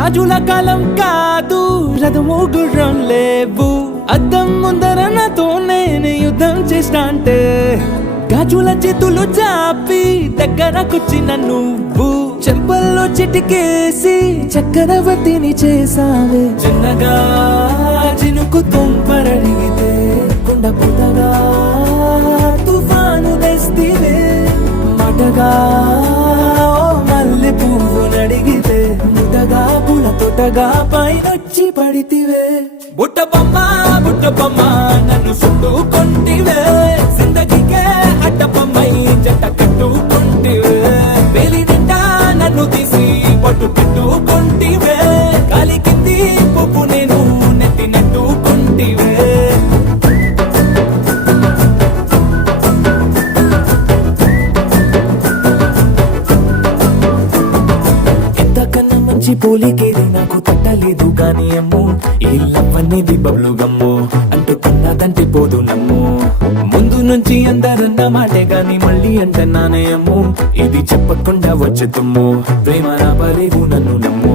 రాజుల కాలం కాదు, రథము గుర్రం లేవు. అద్దం ముందర నాతో నేను యుద్ధం చేస్తా అంటే గాజుల చేతులు చాపి దగ్గరకొచ్చిన నువ్వు చెంపల్లో చిటికేసి చక్రవర్తిని చేసావే. చిన్నగా చినుకు తుంపరడిగితే కుండ పుటగా తుఫాను తెస్తివే. మాటగా మల్లె పువ్వు నడిగితే ముటగా పుల తొటగా పైనొచ్చి పడితివే. బుట్ట బొమ్మ నన్ను చుట్టుకొంటివే. జిందగీకే అడ్డపమ్మై జంట కట్టుకొంటివే. వేలి నిండా నన్ను తీసి పట్టు పెట్టుకొంటివే. గాలి కింది పువ్వు నేను నెట్టినట్టుకొంటివే. ఎంతకన్నా మంచి పోలికేది నాకు తట్టలేదు గాని అమ్ము. ఈ లవ్ అనేది బబ్లు గమ్ము అంటుకున్నదంటే పోదు నమ్ము. ముందు నుంచి అందరన్న మాటే గాని మళ్ళీ అంటున్నానే అమ్ము. ఇది చెప్పకుండా వచ్చే తుమ్ము ప్రేమ రాబలేదు నన్ను నమ్ము.